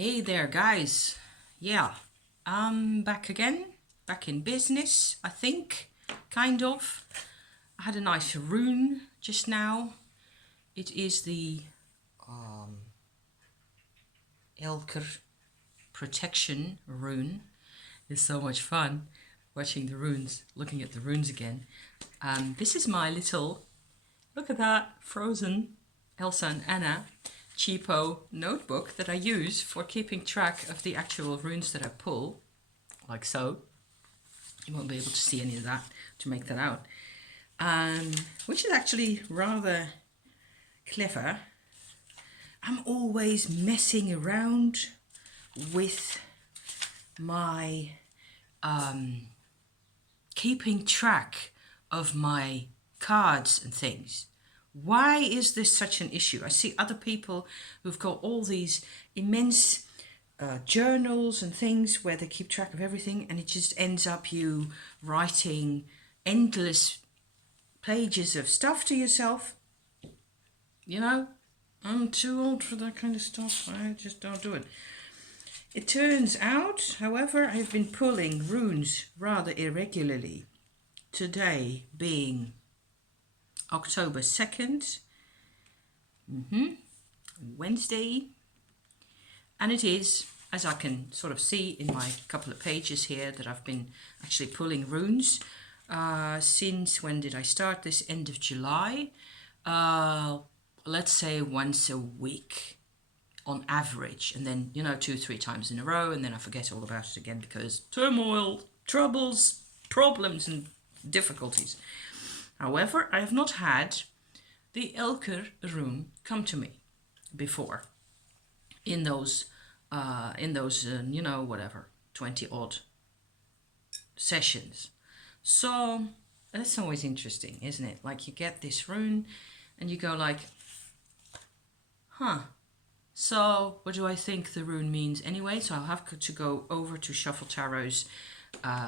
Hey there, guys. Yeah, I'm back again, back in business, I think, kind of. I had a nice rune just now. It is the Elker protection rune. It's so much fun watching the runes, looking at the runes again. This is my little, look at that, frozen Elsa and Anna cheapo notebook that I use for keeping track of the actual runes that I pull, like so. You won't be able to see any of that to make that out, which is actually rather clever. I'm always messing around with my keeping track of my cards and things. Why is this such an issue? I see other people who've got all these immense journals and things where they keep track of everything, and it just ends up you writing endless pages of stuff to yourself. You know, I'm too old for that kind of stuff. I just don't do it. It turns out, however, I've been pulling runes rather irregularly. Today being October 2nd, Wednesday, and it is, as I can sort of see in my couple of pages here, that I've been actually pulling runes since, when did I start this? End of July. Let's say once a week on average, and then 2-3 times in a row, and then I forget all about it again because turmoil, troubles, problems and difficulties. However, I have not had the Elker rune come to me before in those whatever 20 odd sessions. So that's always interesting, isn't it? Like, you get this rune and you go like, so what do I think the rune means anyway? So I'll have to go over to Shuffle Tarot's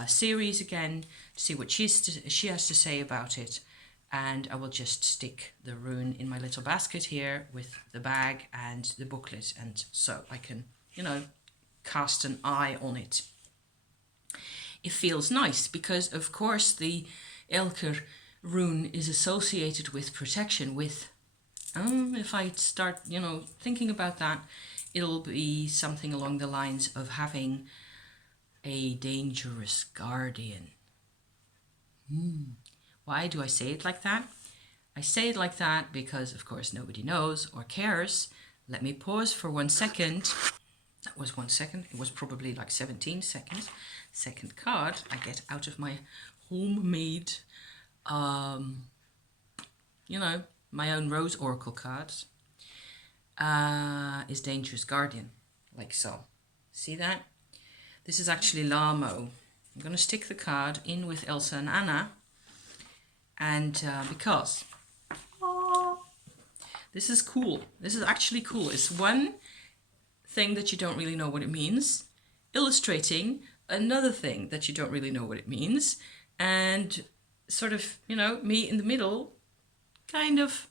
series again to see what she has to say about it, and I will just stick the rune in my little basket here with the bag and the booklet, and so I can cast an eye on it. It feels nice because, of course, the Elker rune is associated with protection, with if I start thinking about that, it'll be something along the lines of having a dangerous guardian. Why do I say it like that? I say it like that because, of course, nobody knows or cares. Let me pause for 1 second. That was 1 second. It was probably like 17 seconds. Second card I get out of my homemade, my own Rose Oracle cards, is Dangerous Guardian, like so. See that? This is actually Lamo. I'm going to stick the card in with Elsa and Anna, and because this is cool. This is actually cool. It's one thing that you don't really know what it means, illustrating another thing that you don't really know what it means, and sort of, me in the middle, kind of,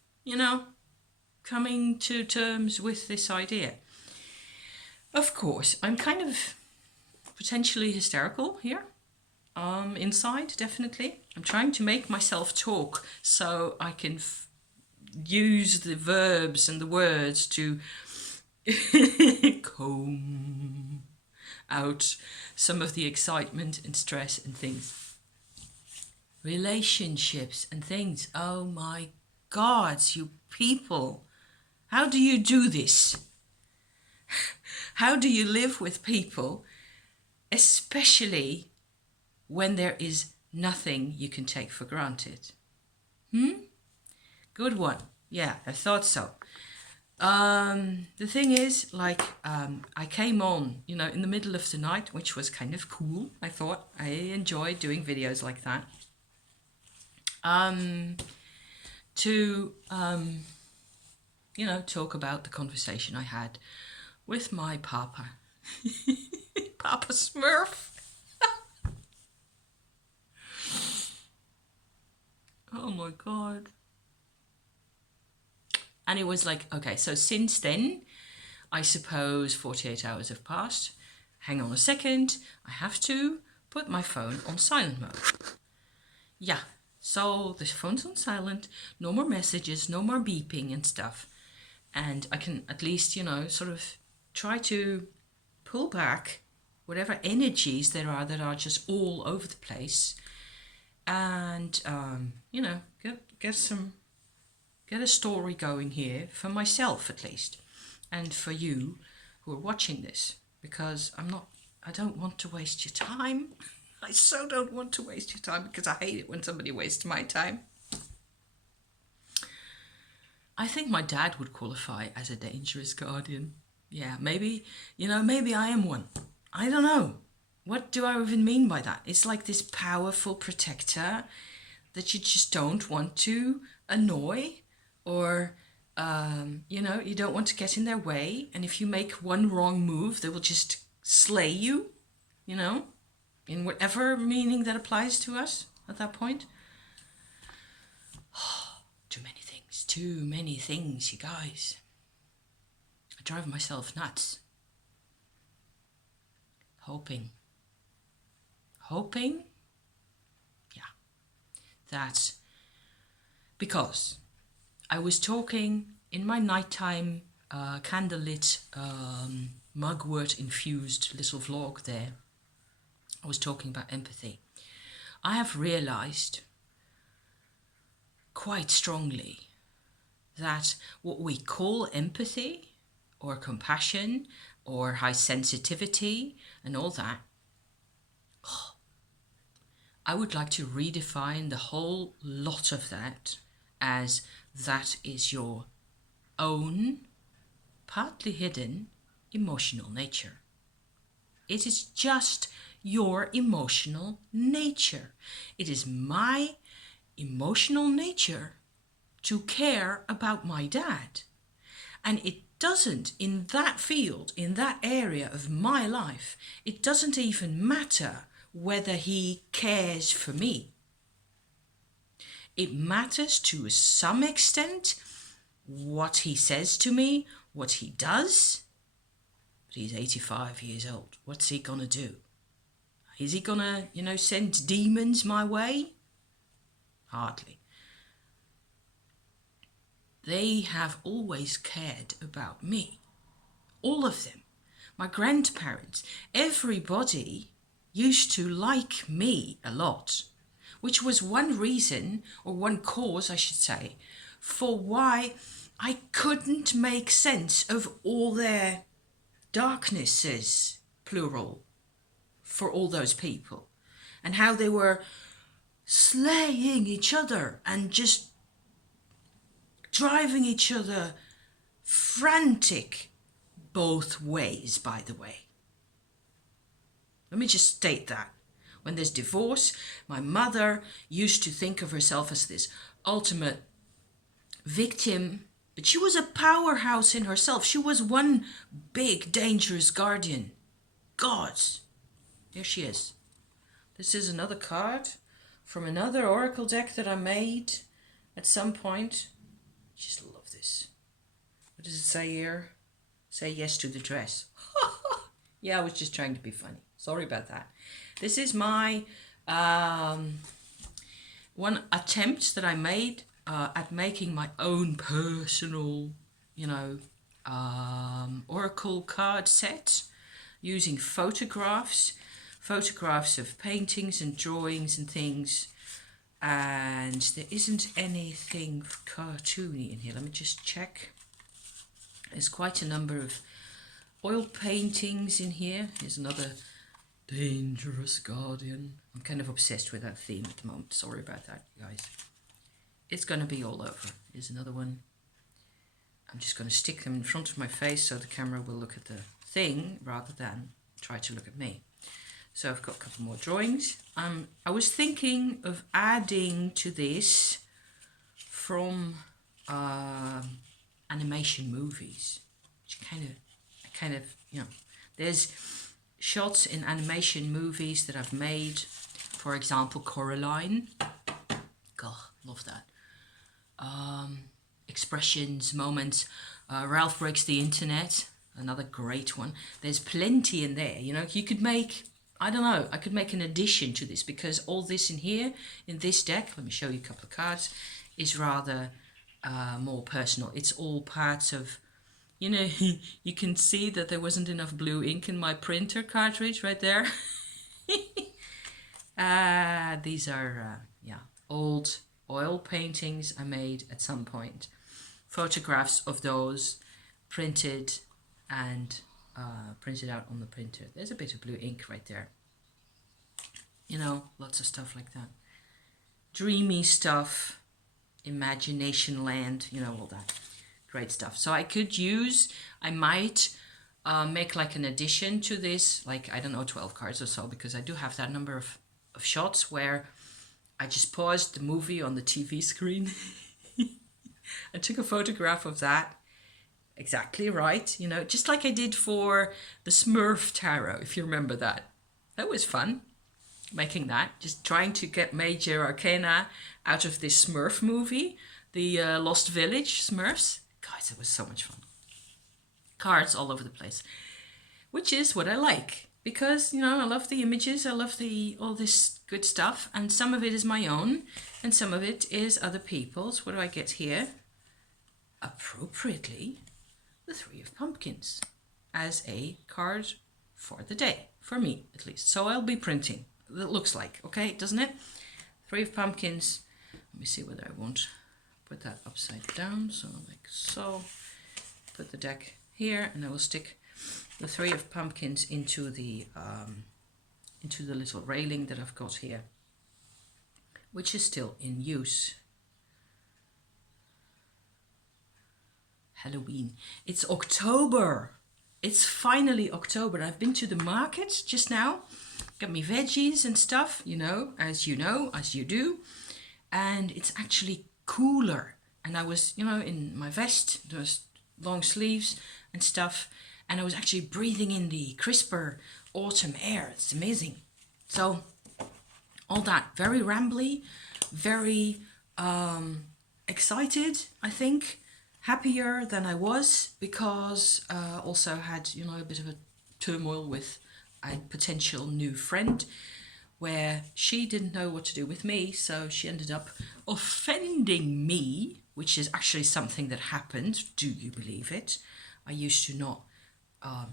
coming to terms with this idea. Of course, I'm kind of potentially hysterical here. Inside, definitely. I'm trying to make myself talk so I can use the verbs and the words to comb out some of the excitement and stress and things. Relationships and things. Oh my God, you people. How do you do this? How do you live with people, especially when there is nothing you can take for granted? Good one. Yeah, I thought so. The thing is, like, I came on, in the middle of the night, which was kind of cool. I thought I enjoyed doing videos like that. To talk about the conversation I had with my papa. Papa Smurf. Oh my God. And it was like, okay, so since then, I suppose 48 hours have passed. Hang on a second, I have to put my phone on silent mode. Yeah, so the phone's on silent, no more messages, no more beeping and stuff. And I can at least, sort of try to pull back whatever energies there are that are just all over the place. And, get a story going here for myself at least. And for you who are watching this, because I don't want to waste your time. I so don't want to waste your time, because I hate it when somebody wastes my time. I think my dad would qualify as a dangerous guardian. Yeah, maybe I am one. I don't know. What do I even mean by that? It's like this powerful protector that you just don't want to annoy, or you don't want to get in their way, and if you make one wrong move, they will just slay you, in whatever meaning that applies to us at that point. Too many things, you guys. I drive myself nuts. Hoping, yeah, that, because I was talking in my nighttime candlelit mugwort infused little vlog there. I was talking about empathy. I have realized quite strongly that what we call empathy or compassion or high sensitivity and all that, I would like to redefine the whole lot of that as that is your own, partly hidden, emotional nature. It is just your emotional nature. It is my emotional nature to care about my dad. And it doesn't, in that field, in that area of my life, it doesn't even matter whether he cares for me. It matters to some extent what he says to me, what he does. But he's 85 years old. What's he gonna do? Is he gonna, send demons my way? Hardly. They have always cared about me. All of them. My grandparents. Everybody used to like me a lot. Which was one reason, or one cause I should say, for why I couldn't make sense of all their darknesses, plural, for all those people. And how they were slaying each other and just driving each other frantic, both ways, by the way. Let me just state that. When there's divorce, my mother used to think of herself as this ultimate victim, but she was a powerhouse in herself. She was one big, dangerous guardian. God, here she is. This is another card from another oracle deck that I made at some point. Just love this. What does it say here? Say yes to the dress. Yeah, I was just trying to be funny. Sorry about that. This is my one attempt that I made at making my own personal, oracle card set using photographs of paintings and drawings and things. And there isn't anything cartoony in here. Let me just check. There's quite a number of oil paintings in here. Here's another dangerous guardian. I'm kind of obsessed with that theme at the moment. Sorry about that, guys. It's going to be all over. Here's another one. I'm just going to stick them in front of my face so the camera will look at the thing rather than try to look at me. So I've got a couple more drawings. I was thinking of adding to this from animation movies, which kind of, there's shots in animation movies that I've made. For example, Coraline. God, love that. Expressions, moments. Ralph Breaks the Internet. another great one. There's plenty in there, you know. You could make, I don't know, I could make an addition to this, because all this in here, in this deck, let me show you a couple of cards, is rather more personal. It's all parts of, you know, you can see that there wasn't enough blue ink in my printer cartridge right there. These are, yeah, old oil paintings I made at some point. Photographs of those printed and printed out on the printer. There's a bit of blue ink right there. You know, lots of stuff like that. Dreamy stuff, imagination land, you know, all that great stuff. So I could use, I might make like an addition to this, like, I don't know, 12 cards or so, because I do have that number of shots where I just paused the movie on the TV screen. I took a photograph of that. Exactly right. You know, just like I did for the Smurf Tarot, if you remember that. That was fun, making that. Just trying to get major arcana out of this Smurf movie, the Lost Village Smurfs. Guys, it was so much fun. Cards all over the place, which is what I like. Because, you know, I love the images, I love all this good stuff, and some of it is my own, and some of it is other people's. What do I get here? Appropriately, the Three of Pumpkins as a card for the day, for me at least. So I'll be printing. It looks like, okay, doesn't it? Three of Pumpkins. Let me see whether I won't put that upside down. So like so. Put the deck here, and I will stick the Three of Pumpkins into the little railing that I've got here, which is still in use. Halloween. It's October. It's finally October. I've been to the market just now, got me veggies and stuff, you know, as you do, and it's actually cooler. And I was, you know, in my vest, those long sleeves and stuff, and I was actually breathing in the crisper autumn air. It's amazing. So all that, very rambly, very excited, I think, happier than I was, because also had, you know, a bit of a turmoil with a potential new friend, where she didn't know what to do with me, so she ended up offending me, which is actually something that happened. Do you believe it? I used to not,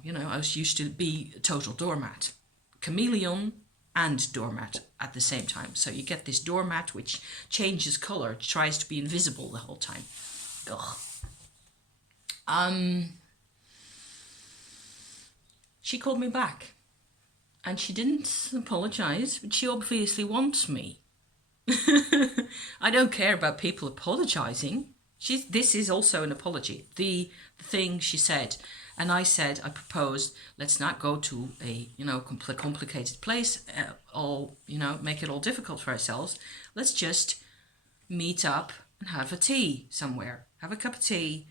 you know, I was used to be a total doormat, chameleon and doormat at the same time. So you get this doormat which changes color, tries to be invisible the whole time. Ugh. She called me back, and she didn't apologize, but she obviously wants me. I don't care about people apologizing. This is also an apology. The thing she said, and I said, I proposed, let's not go to a, you know, complicated place, all, you know, make it all difficult for ourselves. Let's just meet up and have a tea somewhere, have a cup of tea,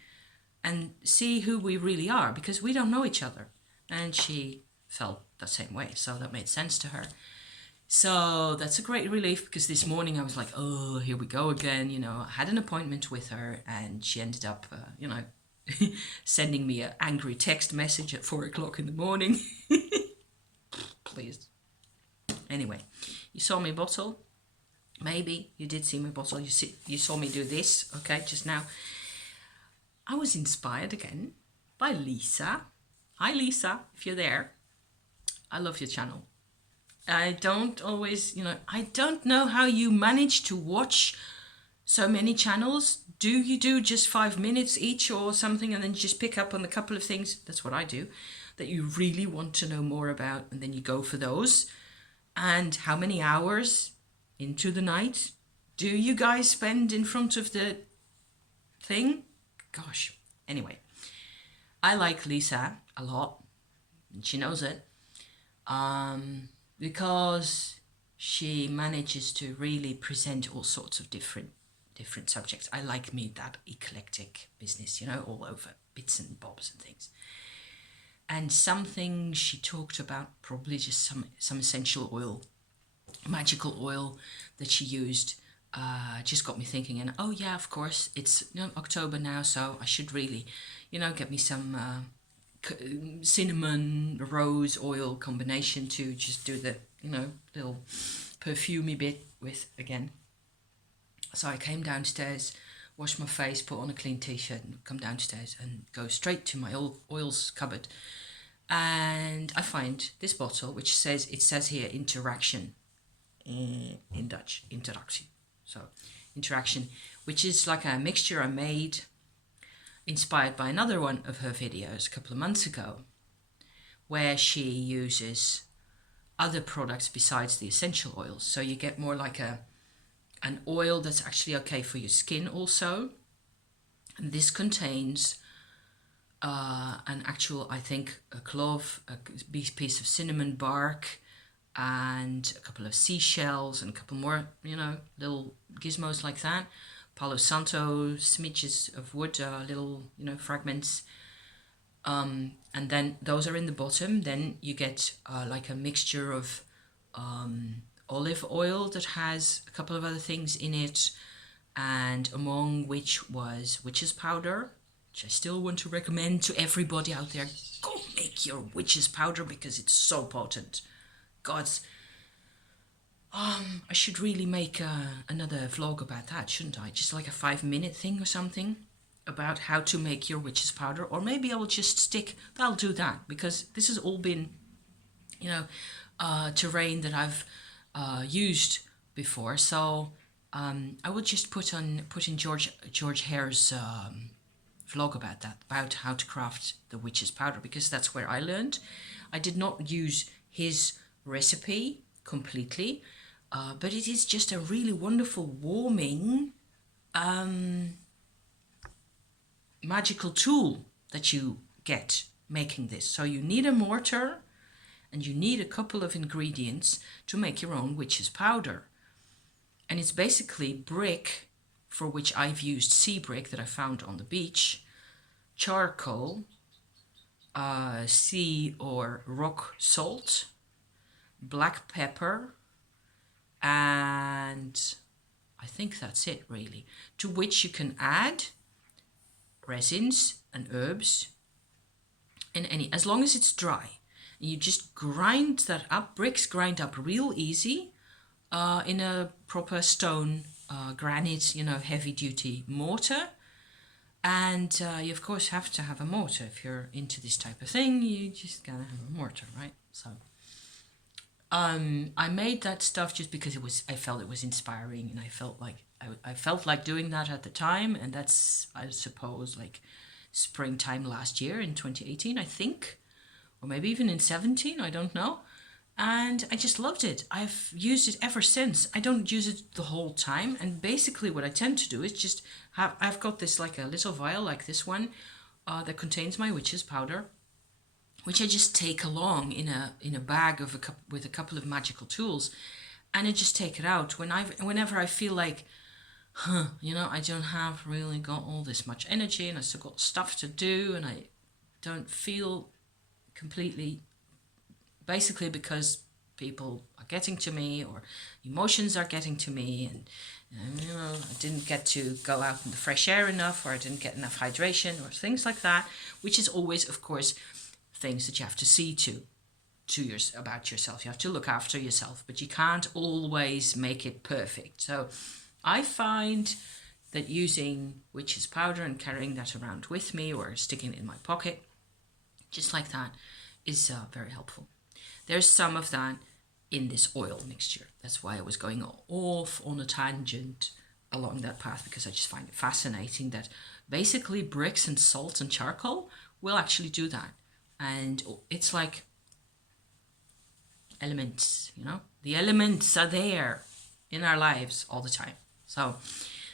and see who we really are, because we don't know each other. And she felt the same way, so that made sense to her. So that's a great relief, because this morning I was like, oh, here we go again. You know, I had an appointment with her, and she ended up, you know, sending me an angry text message at 4 o'clock in the morning. Please. Anyway, you saw me bottle. Maybe you did see me bottle. You saw me do this, okay, just now. I was inspired again by Lisa. Hi, Lisa, if you're there. I love your channel. I don't always, you know, I don't know how you manage to watch so many channels. Do you do just 5 minutes each or something, and then just pick up on a couple of things? That's what I do, that you really want to know more about, and then you go for those. And how many hours into the night do you guys spend in front of the thing? Gosh. Anyway, I like Lisa a lot, and she knows it, because she manages to really present all sorts of different subjects. I like me that eclectic business, you know, all over, bits and bobs and things. And something she talked about, probably just some essential oil, magical oil that she used, just got me thinking. And oh yeah, of course, it's, you know, October now, so I should really, you know, get me some cinnamon rose oil combination to just do the, you know, little perfumey bit with again. So I came downstairs, washed my face, put on a clean t-shirt, and come downstairs and go straight to my oils cupboard. And I find this bottle, which says, it says here interaction, in Dutch, interaction. So interaction, which is like a mixture I made inspired by another one of her videos a couple of months ago, where she uses other products besides the essential oils. So you get more like an oil that's actually okay for your skin also. And this contains an actual, I think, a clove, a piece of cinnamon bark, and a couple of seashells and a couple more, you know, little gizmos like that. Palo Santo, smidges of wood, little, you know, fragments. And then those are in the bottom. Then you get like a mixture of olive oil that has a couple of other things in it, and among which was witch's powder, which I still want to recommend to everybody out there. Go make your witch's powder because it's so potent. God's... I should really make another vlog about that, shouldn't I? Just like a 5-minute thing or something about how to make your witch's powder. Or maybe I will just stick... I'll do that, because this has all been, you know, terrain that I've used before. So I will just put in George Hare's vlog about that, about how to craft the witch's powder, because that's where I learned. I did not use his recipe completely, but it is just a really wonderful warming magical tool that you get making this. So you need a mortar and you need a couple of ingredients to make your own witch's powder. And it's basically brick, for which I've used sea brick that I found on the beach, charcoal, sea or rock salt, black pepper, and I think that's it really, to which you can add resins and herbs, and as long as it's dry. And you just grind that up. Bricks grind up real easy in a proper stone, granite, you know, heavy duty mortar. And you of course have to have a mortar. If you're into this type of thing, you just gotta have a mortar, right? So I made that stuff just because I felt it was inspiring, and I felt like doing that at the time. And that's, I suppose, like springtime last year in 2018, I think, or maybe even in 17, I don't know. And I just loved it. I've used it ever since. I don't use it the whole time. And basically what I tend to do is just I've got this like a little vial like this one that contains my witch's powder, which I just take along in a bag with a couple of magical tools, and I just take it out whenever I feel like, you know, I don't have really got all this much energy, and I still got stuff to do, and I don't feel completely, basically because people are getting to me, or emotions are getting to me, and you know, I didn't get to go out in the fresh air enough, or I didn't get enough hydration, or things like that, which is always, of course, things that you have to see about yourself. You have to look after yourself, but you can't always make it perfect. So I find that using witch's powder and carrying that around with me, or sticking it in my pocket, just like that, is very helpful. There's some of that in this oil mixture. That's why I was going off on a tangent along that path, because I just find it fascinating that basically bricks and salt and charcoal will actually do that. And it's like elements, you know, the elements are there in our lives all the time. So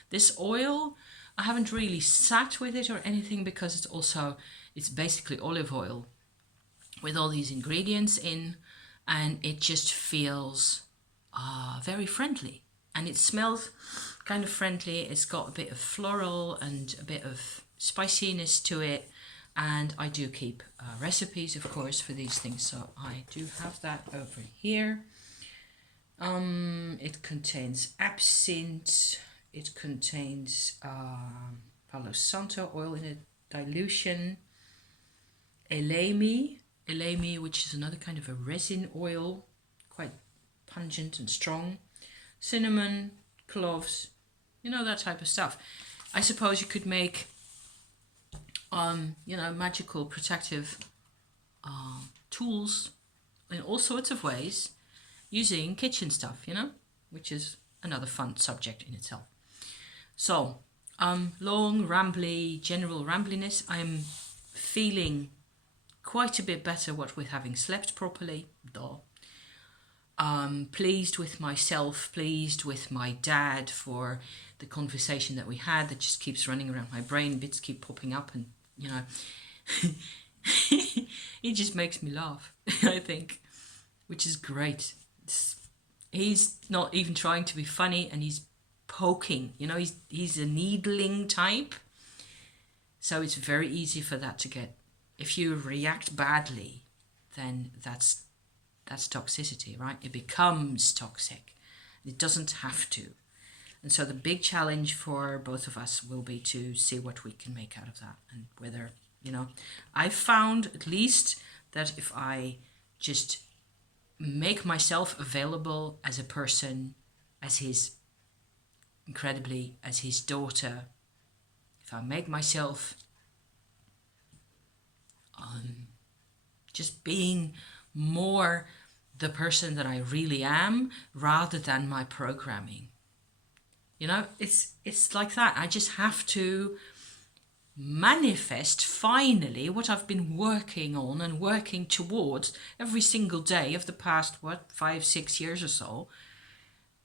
this oil, I haven't really sat with it or anything, because it's basically olive oil with all these ingredients in, and it just feels very friendly, and it smells kind of friendly. It's got a bit of floral and a bit of spiciness to it. And I do keep recipes, of course, for these things. So I do have that over here. It contains absinthe. It contains Palo Santo oil in a dilution. elemi, which is another kind of a resin oil, quite pungent and strong, cinnamon, cloves, that type of stuff. I suppose you could make magical protective tools in all sorts of ways using kitchen stuff, which is another fun subject in itself. So, long, rambly, general rambliness. I'm feeling quite a bit better what with having slept properly. Pleased with myself, pleased with my dad for the conversation that we had that just keeps running around my brain. Bits keep popping up and, it just makes me laugh, I think, which is great. He's not even trying to be funny and he's poking, he's a needling type. So it's very easy for that to get, if you react badly, then that's toxicity, right? It becomes toxic. It doesn't have to. And so the big challenge for both of us will be to see what we can make out of that and whether, I've found at least that if I just make myself available as a person, as his daughter, if I make myself just being more the person that I really am rather than my programming. It's like that. I just have to manifest finally what I've been working on and working towards every single day of the past 5-6 years or so,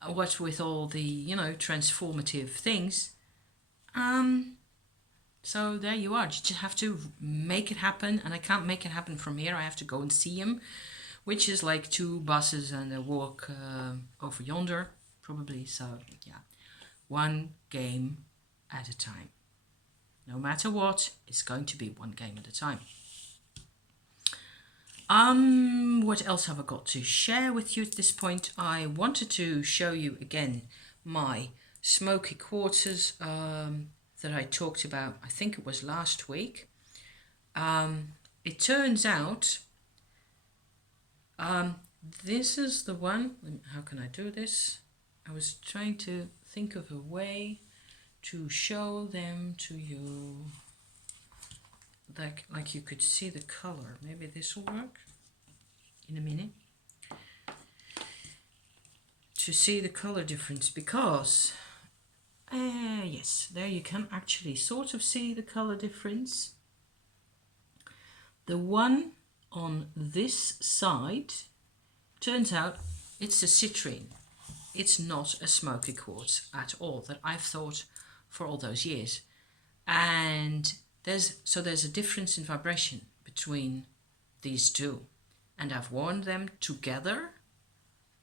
what with all the transformative things. So there you are. You just have to make it happen, and I can't make it happen from here. I have to go and see him, which is like 2 buses and a walk over yonder probably. So yeah, 1 game at a time. No matter what, it's going to be 1 game at a time. What else have I got to share with you at this point? I wanted to show you again my smoky quarters that I talked about, I think it was last week. It turns out this is the one. How can I do this? I was trying to think of a way to show them to you, like you could see the color. Maybe this will work in a minute. To see the color difference, because yes, there you can actually sort of see the color difference. The one on this side, turns out it's a citrine. It's not a smoky quartz at all that I've thought for all those years. And there's a difference in vibration between these two. And I've worn them together,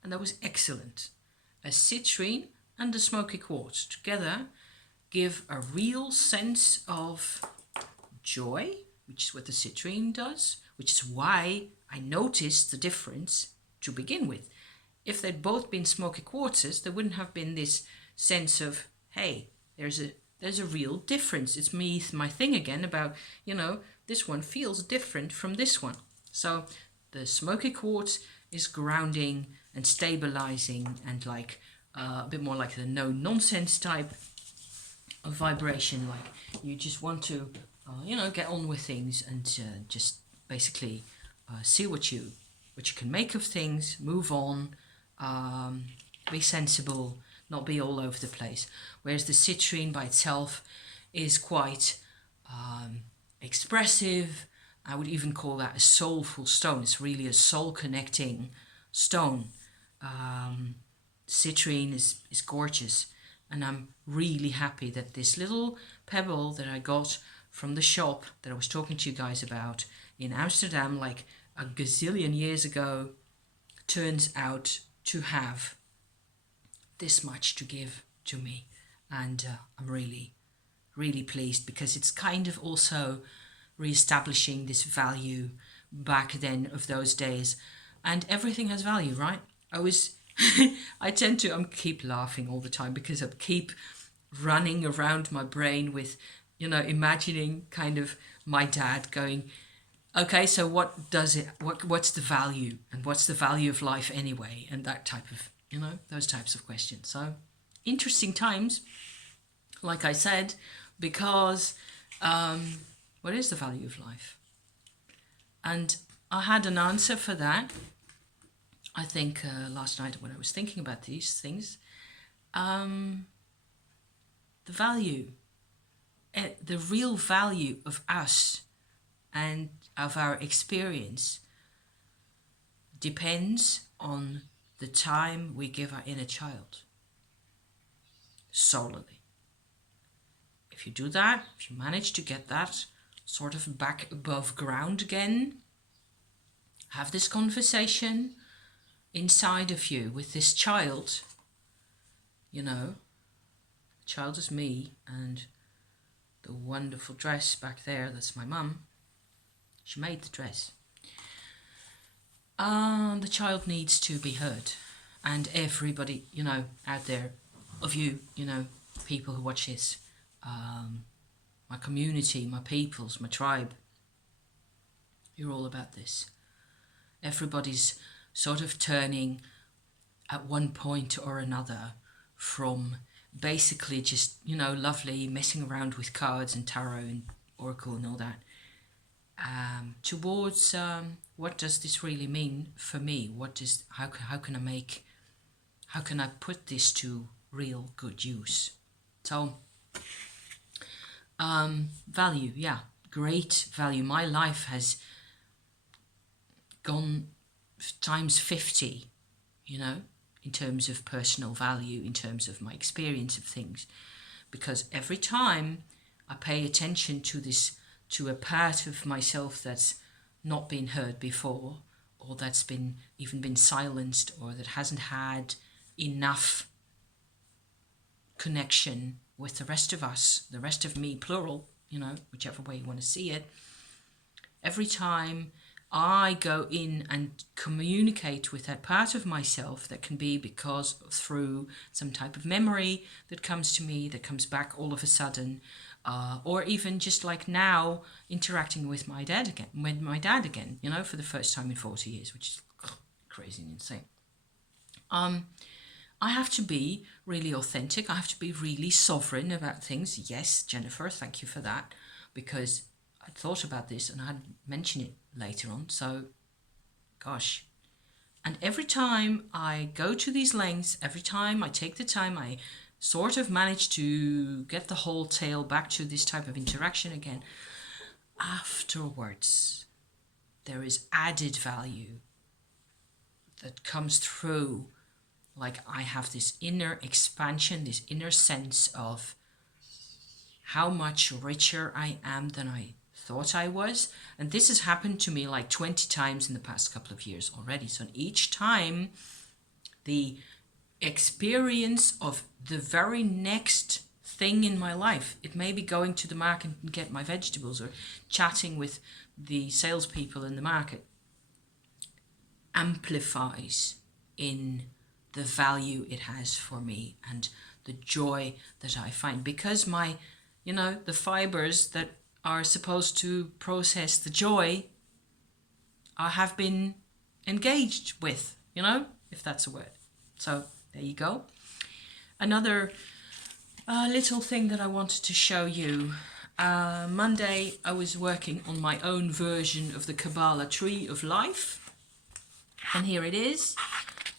and that was excellent. A citrine and a smoky quartz together give a real sense of joy, which is what the citrine does, which is why I noticed the difference to begin with. If they'd both been smoky quartzes, there wouldn't have been this sense of, hey, there's a real difference. It's my thing again about, this one feels different from this one. So the smoky quartz is grounding and stabilizing and like a bit more like the no-nonsense type of vibration. Like you just want to, get on with things and just basically see what you can make of things, move on, be sensible, not be all over the place. Whereas the citrine by itself is quite expressive. I would even call that a soulful stone. It's really a soul connecting stone. Citrine is gorgeous, and I'm really happy that this little pebble that I got from the shop that I was talking to you guys about in Amsterdam like a gazillion years ago turns out to have this much to give to me. And I'm really, really pleased, because it's kind of also re-establishing this value back then of those days. And everything has value, right? I tend to keep laughing all the time because I keep running around my brain with, imagining kind of my dad going, Okay, so what does it, what's the value, and what's the value of life anyway, and that type of, those types of questions. So interesting times, like I said, because what is the value of life? And I had an answer for that, I think, last night when I was thinking about these things. The value, the real value of us and of our experience depends on the time we give our inner child, solely. If you do that, if you manage to get that sort of back above ground again, have this conversation inside of you with this child, child is me, and the wonderful dress back there, that's my mum. She made the dress. The child needs to be heard. And everybody, out there of you, people who watch this, my community, my peoples, my tribe, you're all about this. Everybody's sort of turning at one point or another from basically just, lovely messing around with cards and tarot and oracle and all that, towards what does this really mean for me? How can I put this to real good use? So value, yeah, great value. My life has gone times 50, in terms of personal value, in terms of my experience of things, because every time I pay attention to a part of myself that's not been heard before, or that's been silenced, or that hasn't had enough connection with the rest of us, the rest of me, plural, whichever way you want to see it. Every time I go in and communicate with that part of myself, that can be because through some type of memory that comes to me, that comes back all of a sudden, or even just like now interacting with my dad again, for the first time in 40 years, which is crazy and insane. I have to be really authentic. I have to be really sovereign about things. Yes, Jennifer, thank you for that, because I thought about this and I'd mention it later on. So, gosh. And every time I go to these lengths, every time I take the time, I sort of manage to get the whole tale back to this type of interaction again. Afterwards, there is added value that comes through. Like, I have this inner expansion, this inner sense of how much richer I am than I thought I was. And this has happened to me like 20 times in the past couple of years already. So each time, the experience of the very next thing in my life, it may be going to the market and get my vegetables, or chatting with the salespeople in the market, amplifies in the value it has for me and the joy that I find, because my, the fibers that are supposed to process the joy have been engaged with, if that's a word. So there you go. Another little thing that I wanted to show you. Monday I was working on my own version of the Kabbala tree of life, and here it is.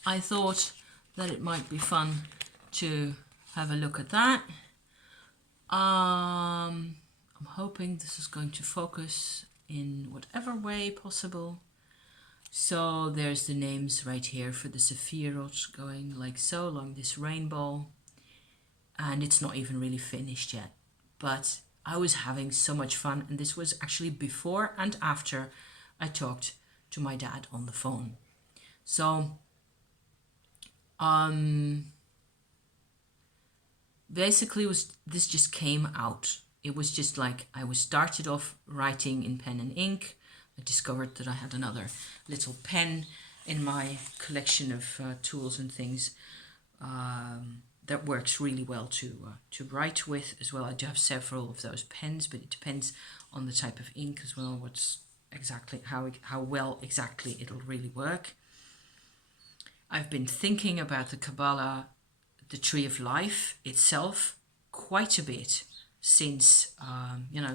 I thought that it might be fun to have a look at that. I'm hoping this is going to focus in whatever way possible. So there's the names right here for the Sephirot, going like so along this rainbow. And it's not even really finished yet. But I was having so much fun. And this was actually before and after I talked to my dad on the phone. So basically this just came out. It was just like I was started off writing in pen and ink. I discovered that I had another little pen in my collection of tools and things that works really well to write with as well. I do have several of those pens, but it depends on the type of ink as well, what's exactly how well exactly it'll really work. I've been thinking about the Kabbala, the Tree of Life itself, quite a bit since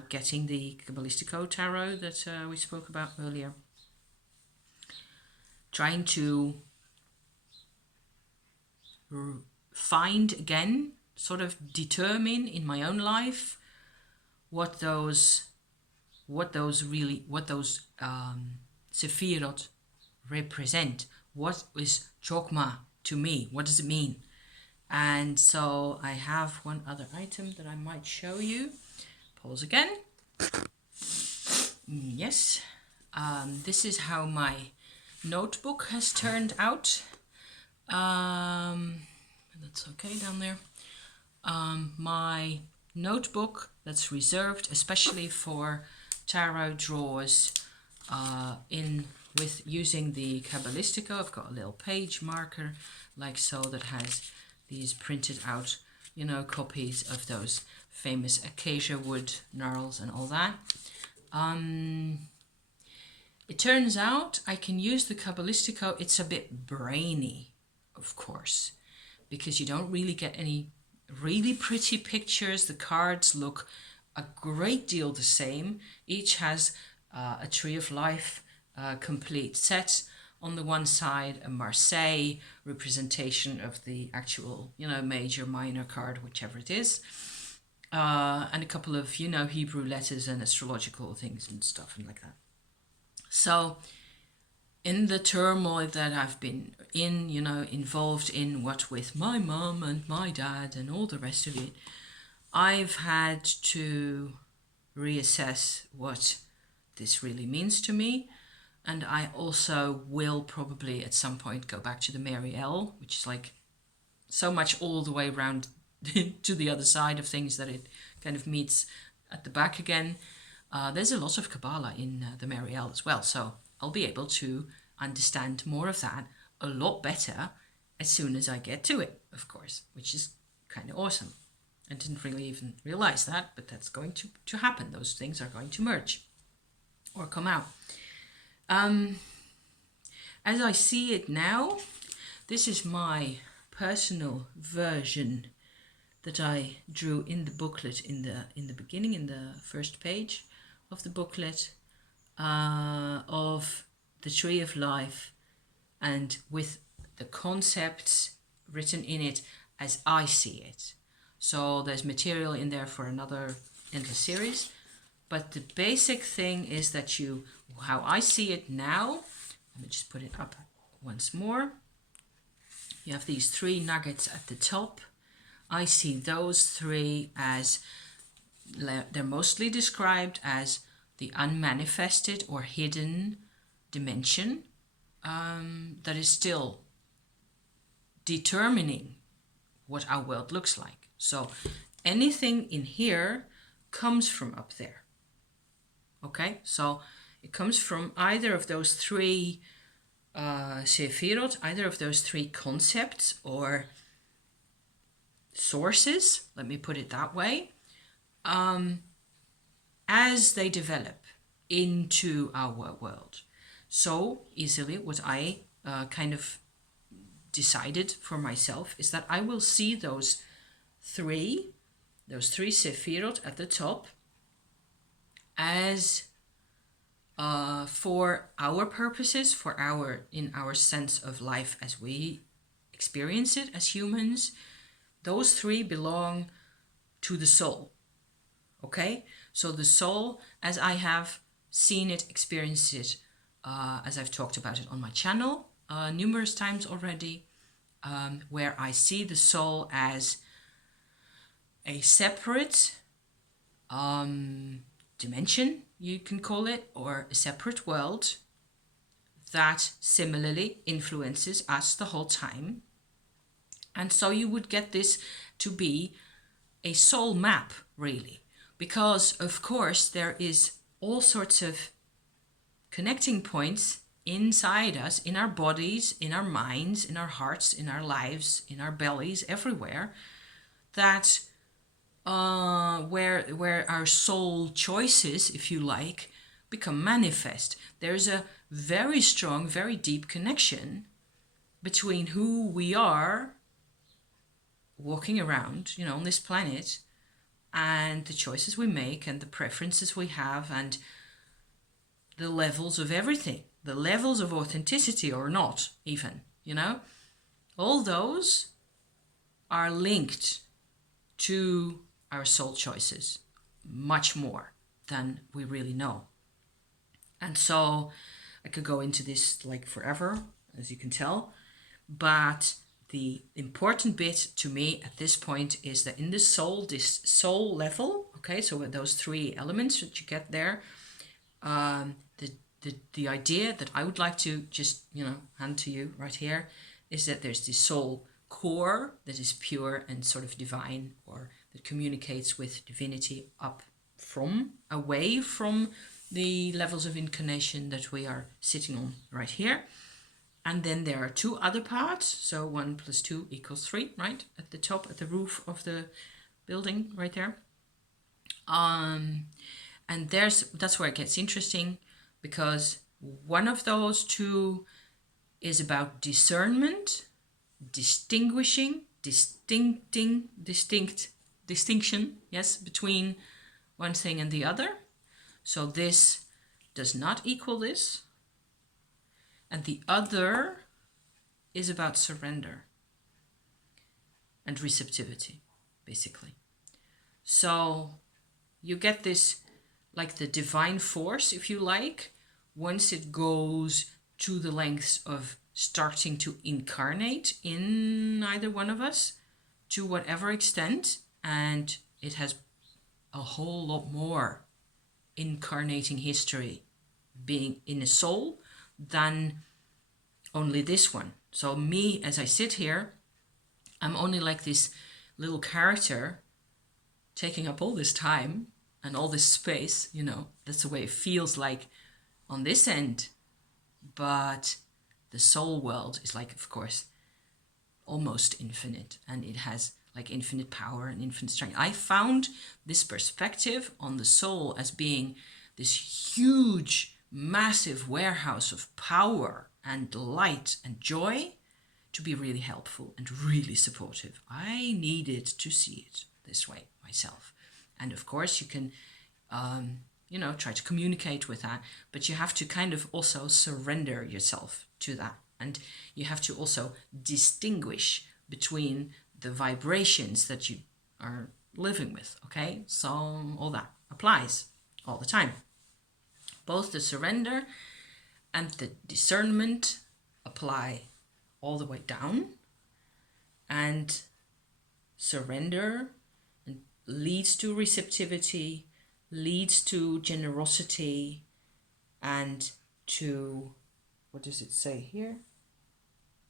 getting the Kabbalistico tarot that we spoke about earlier. Trying to find again, sort of determine in my own life what those Sephirot represent. What is Chokmah to me? What does it mean? And so I have one other item that I might show you. Pause again. Yes. This is how my notebook has turned out. That's okay down there. My notebook that's reserved especially for tarot draws with using the Kabbalistico. I've got a little page marker like so that has these printed out, copies of those famous acacia wood knurls and all that. It turns out I can use the Kabbalistico. It's a bit brainy, of course, because you don't really get any really pretty pictures. The cards look a great deal the same. Each has a Tree of Life complete set. On the one side, a Marseille representation of the actual, major, minor card, whichever it is. And a couple of, Hebrew letters and astrological things and stuff and like that. So in the turmoil that I've been in, involved in what with my mum and my dad and all the rest of it, I've had to reassess what this really means to me. And I also will probably at some point go back to the Mary L, which is like so much all the way around to the other side of things that it kind of meets at the back again. There's a lot of Kabbala in the Mary L as well, so I'll be able to understand more of that a lot better as soon as I get to it, of course, which is kind of awesome. I didn't really even realize that, but that's going to happen. Those things are going to merge or come out. As I see it now, this is my personal version that I drew in the booklet in the beginning, in the first page of the booklet, of the Tree of Life, and with the concepts written in it as I see it. So there's material in there for another endless series, but the basic thing is that how I see it now, let me just put it up once more. You have these three nuggets at the top. I see those three as, they're mostly described as the unmanifested or hidden dimension that is still determining what our world looks like. So anything in here comes from up there. Okay, so it comes from either of those three Sephirot, either of those three concepts or sources, let me put it that way, as they develop into our world. So easily what I kind of decided for myself is that I will see those three Sephirot at the top as for our purposes, in our sense of life as we experience it as humans, those three belong to the soul. Okay? So the soul, as I have seen it, experienced it, as I've talked about it on my channel numerous times already, where I see the soul as a separate dimension, you can call it, or a separate world that similarly influences us the whole time. And so you would get this to be a soul map, really, because of course there is all sorts of connecting points inside us, in our bodies, in our minds, in our hearts, in our lives, in our bellies, everywhere, that where our soul choices, if you like, become manifest. There's a very strong, very deep connection between who we are walking around, on this planet, and the choices we make and the preferences we have and the levels of everything, the levels of authenticity or not even, all those are linked to our soul choices much more than we really know. And so I could go into this like forever, as you can tell, but the important bit to me at this point is that in the soul, this soul level, okay, so with those three elements that you get there, the idea that I would like to just, hand to you right here is that there's this soul core that is pure and sort of divine, or that communicates with divinity away from the levels of incarnation that we are sitting on right here. And then there are two other parts. So 1 + 2 = 3, right? At the top, at the roof of the building right there. And that's where it gets interesting, because one of those two is about discernment, distinction, yes, between one thing and the other. So this does not equal this. And the other is about surrender and receptivity, basically. So you get this, like the divine force, if you like, once it goes to the lengths of starting to incarnate in either one of us to whatever extent, and it has a whole lot more incarnating history being in a soul than only this one. So me, as I sit here, I'm only like this little character taking up all this time and all this space, that's the way it feels like on this end. But the soul world is like, of course, almost infinite, and it has like infinite power and infinite strength. I found this perspective on the soul as being this huge, massive warehouse of power and light and joy to be really helpful and really supportive. I needed to see it this way myself. And of course you can, try to communicate with that, but you have to kind of also surrender yourself to that. And you have to also distinguish between the vibrations that you are living with, okay? So all that applies all the time. Both the surrender and the discernment apply all the way down, and surrender leads to receptivity, leads to generosity, and to, what does it say here?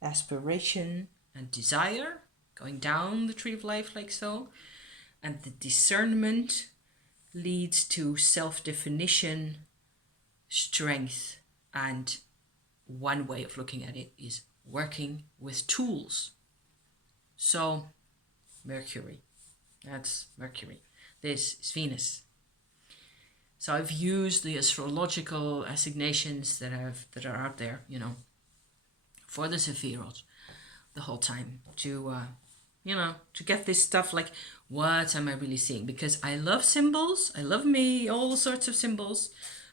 Aspiration and desire, going down the tree of life like so. And the discernment leads to self-definition, strength, and one way of looking at it is working with tools. So Mercury, that's Mercury. This is Venus. So I've used the astrological assignations that are out there, for the Sephiroth the whole time to get this stuff like, what am I really seeing? Because I love symbols. I love all sorts of symbols.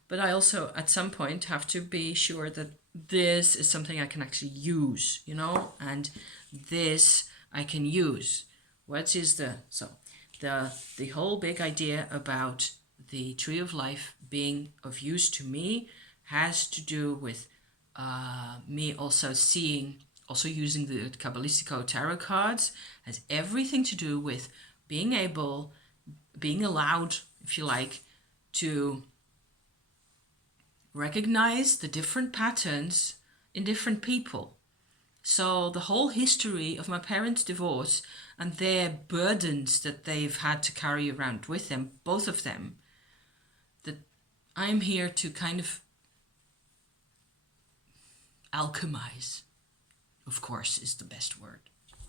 But I also, at some point, have to be sure that this is something I can actually use, and this I can use. What is the whole big idea about the Tree of Life being of use to me has to do with me also using the Kabbalistico tarot cards, has everything to do with being allowed, if you like, to recognize the different patterns in different people. So the whole history of my parents' divorce and their burdens that they've had to carry around with them, both of them, that I'm here to kind of alchemize, of course, is the best word,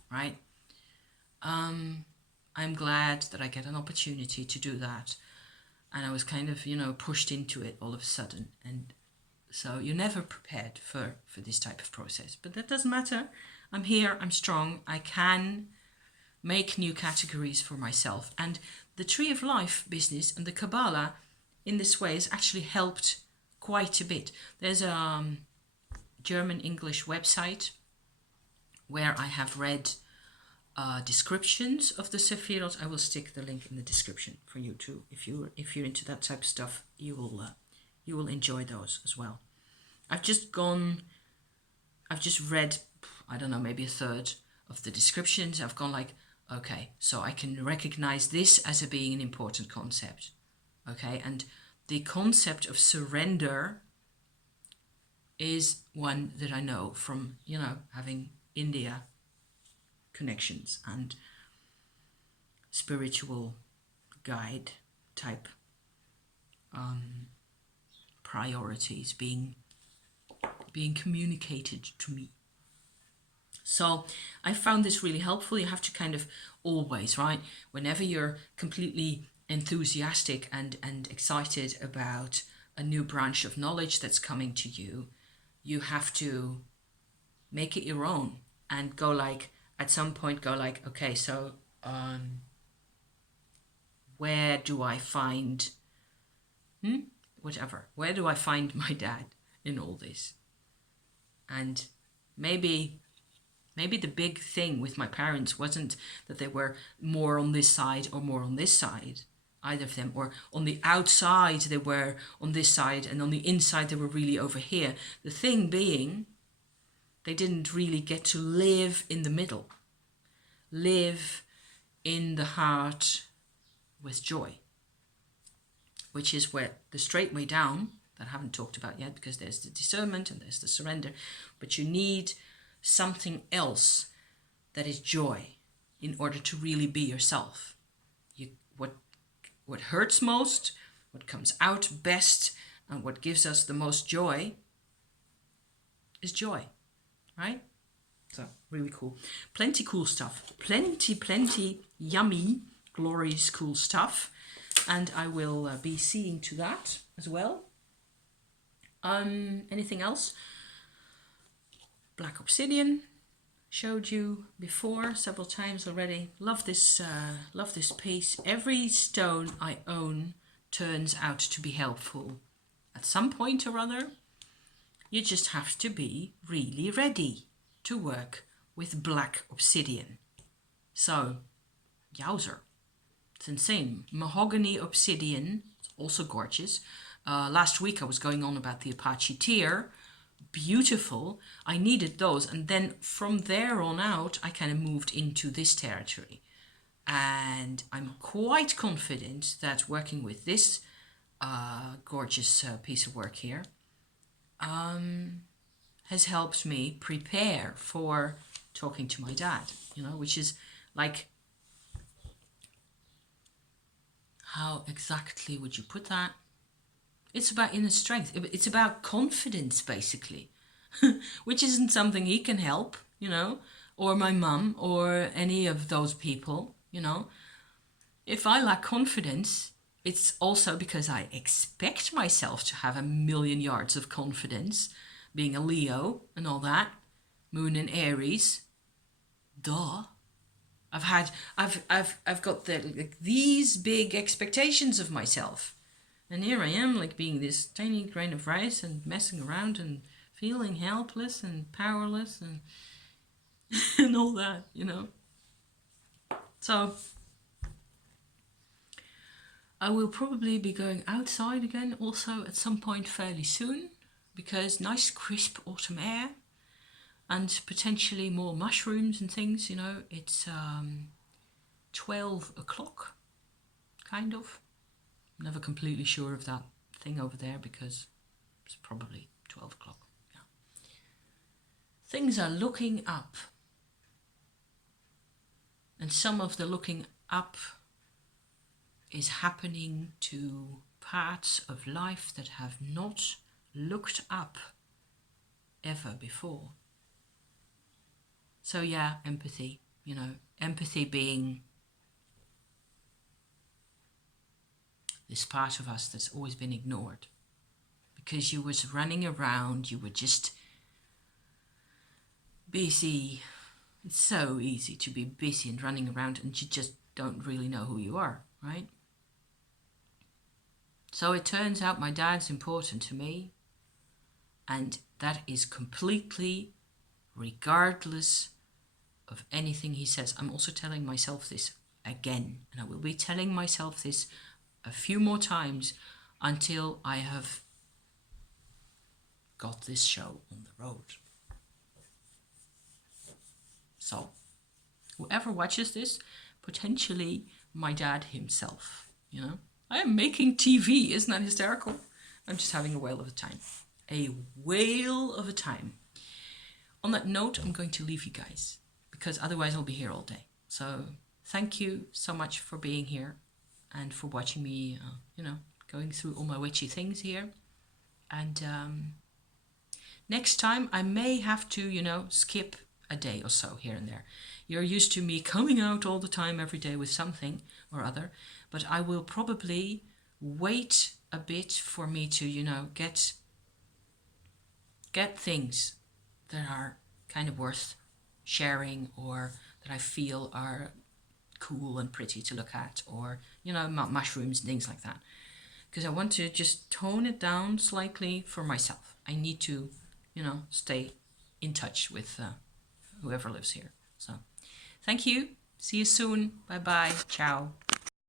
right? I'm glad that I get an opportunity to do that. and I was kind of, pushed into it all of a sudden. And so you're never prepared for this type of process. But that doesn't matter. I'm here, I'm strong, I can make new categories for myself. And the Tree of Life business and the Kabbala in this way has actually helped quite a bit. There's a German-English website where I have read descriptions of the Sephirot. I will stick the link in the description for you too. If you're into that type of stuff, you will enjoy those as well. I've just read, I don't know, maybe a third of the descriptions. I've gone like, okay, so I can recognize this as being an important concept. Okay, and the concept of surrender is one that I know from, having India connections and spiritual guide type priorities being communicated to me. So I found this really helpful. You have to kind of always, right, whenever you're completely enthusiastic and excited about a new branch of knowledge that's coming to you, you have to make it your own and go like, at some point go like, okay, so where do I find where do I find my dad in all this? And maybe the big thing with my parents wasn't that they were more on this side or more on this side, either of them, or on the outside they were on this side and on the inside they were really over here. The thing being, they didn't really get to live in the middle, live in the heart with joy, which is where the straight way down, that I haven't talked about yet, because there's the discernment and there's the surrender, but you need something else that is joy in order to really be yourself. What hurts most, what comes out best, and what gives us the most joy is joy, right? So really cool. Plenty cool stuff. Plenty yummy, glorious, cool stuff. And I will be seeing to that as well. Anything else? Black obsidian, showed you before several times already. Love this piece. Every stone I own turns out to be helpful at some point or other. You just have to be really ready to work with black obsidian. So, yowzer. It's insane. Mahogany obsidian, it's also gorgeous. Last week I was going on about the Apache tear. Beautiful. I needed those. And then from there on out, I kind of moved into this territory. And I'm quite confident that working with this gorgeous piece of work here has helped me prepare for talking to my dad, which is like, how exactly would you put that? It's about inner strength. It's about confidence, basically, which isn't something he can help, or my mum or any of those people, If I lack confidence, it's also because I expect myself to have a million yards of confidence, being a Leo and all that, Moon in Aries. Duh. I've got these big expectations of myself. And here I am, like being this tiny grain of rice and messing around and feeling helpless and powerless and and all that, So I will probably be going outside again also at some point fairly soon, because nice crisp autumn air and potentially more mushrooms and things, It's 12 o'clock, kind of. Never completely sure of that thing over there, because it's probably 12 o'clock. Yeah. Things are looking up. And some of the looking up is happening to parts of life that have not looked up ever before. So yeah, empathy, empathy being this part of us that's always been ignored. Because you was running around, you were just busy. It's so easy to be busy and running around and you just don't really know who you are, right? So it turns out my dad's important to me, and that is completely regardless of anything he says. I'm also telling myself this again, and I will be telling myself this a few more times until I have got this show on the road. So, whoever watches this, potentially my dad himself, you know. I am making TV, isn't that hysterical? I'm just having a whale of a time. A whale of a time. On that note, I'm going to leave you guys, because otherwise I'll be here all day. So, thank you so much for being here and for watching me, going through all my witchy things here. And next time I may have to, skip a day or so here and there. You're used to me coming out all the time every day with something or other, but I will probably wait a bit for me to, get things that are kind of worth sharing or that I feel are cool and pretty to look at, or, mushrooms and things like that. Because I want to just tone it down slightly for myself. I need to, stay in touch with whoever lives here. So, thank you. See you soon. Bye-bye. Ciao.